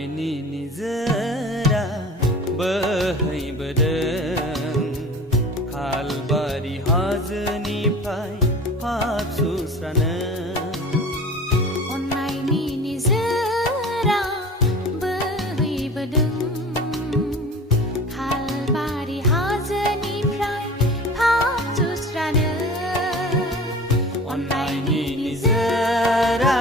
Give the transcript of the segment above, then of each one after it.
अन्नायनि निजोरा बोहैबोदों खालबारि हाजोनिफ्राय पाप सुस्रानो अन्नायनि निजोरा बोहैबोदों खालबारि हाजोनिफ्राय पाप सुस्रानो अन्नायनि निजोरा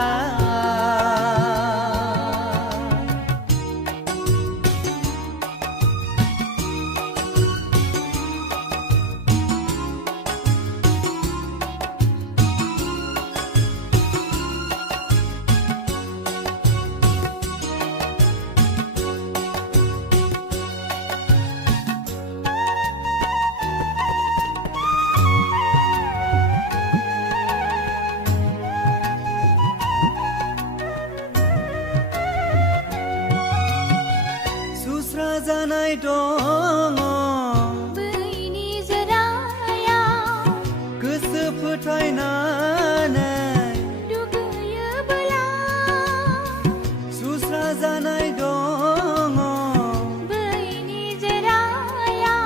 जानाय दङ बै निजोरायाव गोसो फोथायनानै दुगैयोब्ला सुस्रा जानाय दङ बै निजोरायाव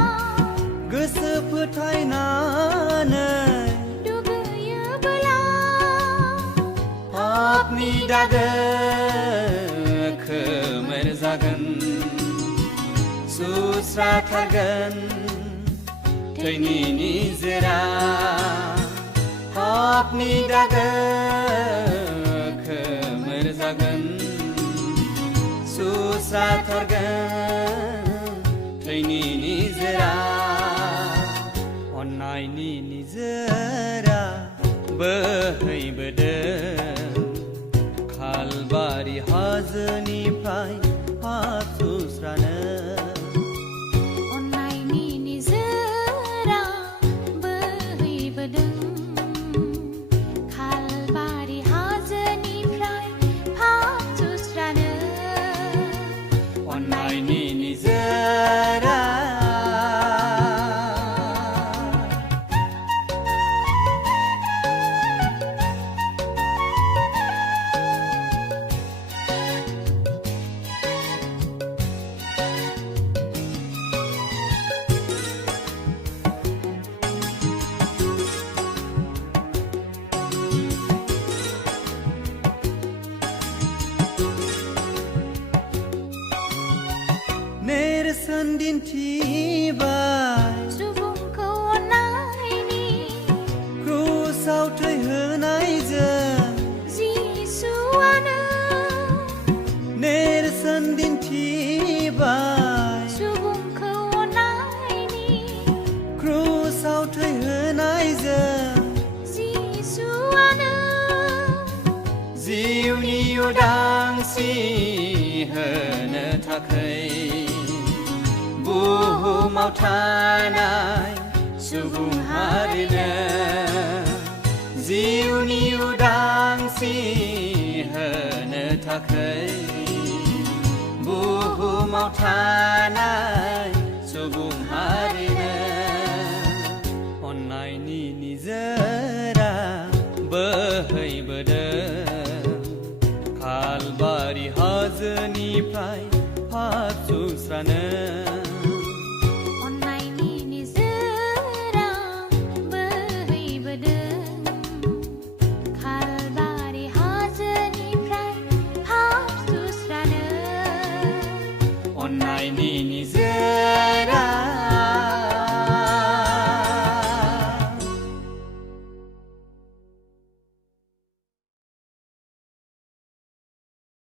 गोसो फोथायनानै दुगैयोब्ला पापनि दागो खोमोर जागोन सुस्राथारगोन थैनि निजोरा पापनि दागो खोमोर जागोन सुस्राथारगोन थैनि निजोरा अन्नायनि निजोरा बोहैबोदों खालबारि हाजोनिफ्राय पाप सुस्रानो अन्नायनि निजोरा बोहैबोदों खालबारि हाजोनिफ्राय पाप सुस्रानो अन्नायनि निजोरा नेरसोन दिन्थिबाय सुबुंखौ अन्नायनि क्रुसाव थै होनायजों जिसुआनो नेरसोन दिन्थिबाय सुबुंखौ अन्नायनि क्रुसाव थै होनायजों जिसुआनो जिउनि उदांस्रि होनो थाखाय बुहुमाव थानाय सुबुं हारिनो जिउनि उदांस्रि होनो थाखाय बुहुमाव थानाय सुबुं हारिनो अन्नायनि निजोरा बोहैबोदों खालबारि हाजोनिफ्राय पाप सुस्रानो अन्नायनि निजोरा बोहैबोदों खालबारि हाजोनिफ्राय पाप सुस्रानो अन्नायनि निजोरा